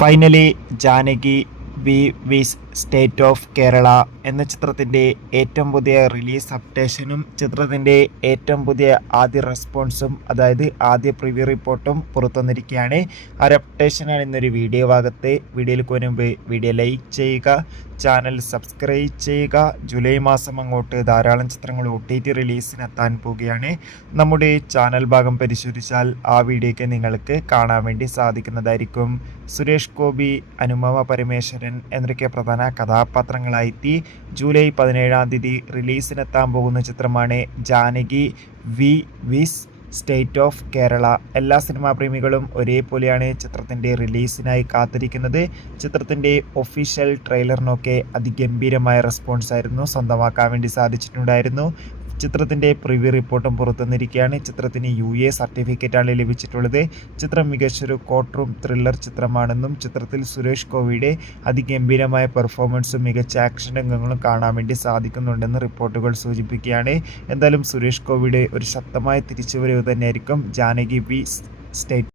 Finally Janaki V versus state of Kerala എന്ന ചിത്രത്തിൻ്റെ ഏറ്റവും പുതിയ റിലീസ് അപ്ഡേഷനും ചിത്രത്തിൻ്റെ ഏറ്റവും പുതിയ ആദ്യ റെസ്പോൺസും അതായത് ആദ്യ പ്രിവ്യൂ റിപ്പോർട്ടും പുറത്തുവന്നിരിക്കുകയാണ്. ആ ഒരു അപ്ഡേഷനാണ് ഇന്നൊരു വീഡിയോ ഭാഗത്ത്. വീഡിയോയിലേക്ക് മുൻപ് വീഡിയോ ലൈക്ക് ചെയ്യുക, ചാനൽ സബ്സ്ക്രൈബ് ചെയ്യുക. ജൂലൈ മാസം അങ്ങോട്ട് ധാരാളം ചിത്രങ്ങൾ OTT റിലീസിനെത്താൻ പോവുകയാണ്. നമ്മുടെ ചാനൽ ഭാഗം പരിശോധിച്ചാൽ ആ വീഡിയോയ്ക്ക് നിങ്ങൾക്ക് കാണാൻ വേണ്ടി സാധിക്കുന്നതായിരിക്കും. സുരേഷ് ഗോപി, അനുപമ പരമേശ്വരൻ എന്നൊക്കെ പ്രധാന കഥാപാത്രങ്ങളായി ജൂലൈ 17 റിലീസിനെത്താൻ പോകുന്ന ചിത്രമാണ് Janaki V versus state of Kerala. എല്ലാ സിനിമാ പ്രേമികളും ഒരേപോലെയാണ് ചിത്രത്തിൻ്റെ റിലീസിനായി കാത്തിരിക്കുന്നത്. ചിത്രത്തിൻ്റെ ഒഫീഷ്യൽ ട്രെയിലറിനൊക്കെ അതിഗംഭീരമായ റെസ്പോൺസ് ആയിരുന്നു സ്വന്തമാക്കാൻ വേണ്ടി സാധിച്ചിട്ടുണ്ടായിരുന്നു. ചിത്രത്തിൻ്റെ പ്രിവ്യൂ റിപ്പോർട്ടും പുറത്തുവന്നിരിക്കുകയാണ്. ചിത്രത്തിന് UA സർട്ടിഫിക്കറ്റാണ് ലഭിച്ചിട്ടുള്ളത്. ചിത്രം മികച്ചൊരു കോർട്ട് റൂം ത്രില്ലർ ചിത്രമാണെന്നും ചിത്രത്തിൽ സുരേഷ് ഗോപിയുടെ അതിഗംഭീരമായ പെർഫോമൻസും മികച്ച ആക്ഷൻ രംഗങ്ങളും കാണാൻ വേണ്ടി സാധിക്കുന്നുണ്ടെന്ന് റിപ്പോർട്ടുകൾ സൂചിപ്പിക്കുകയാണ്. എന്തായാലും സുരേഷ് ഗോപിയുടെ ഒരു ശക്തമായ തിരിച്ചുവരവ് തന്നെയായിരിക്കും ജാനകി വി സ്റ്റേറ്റ്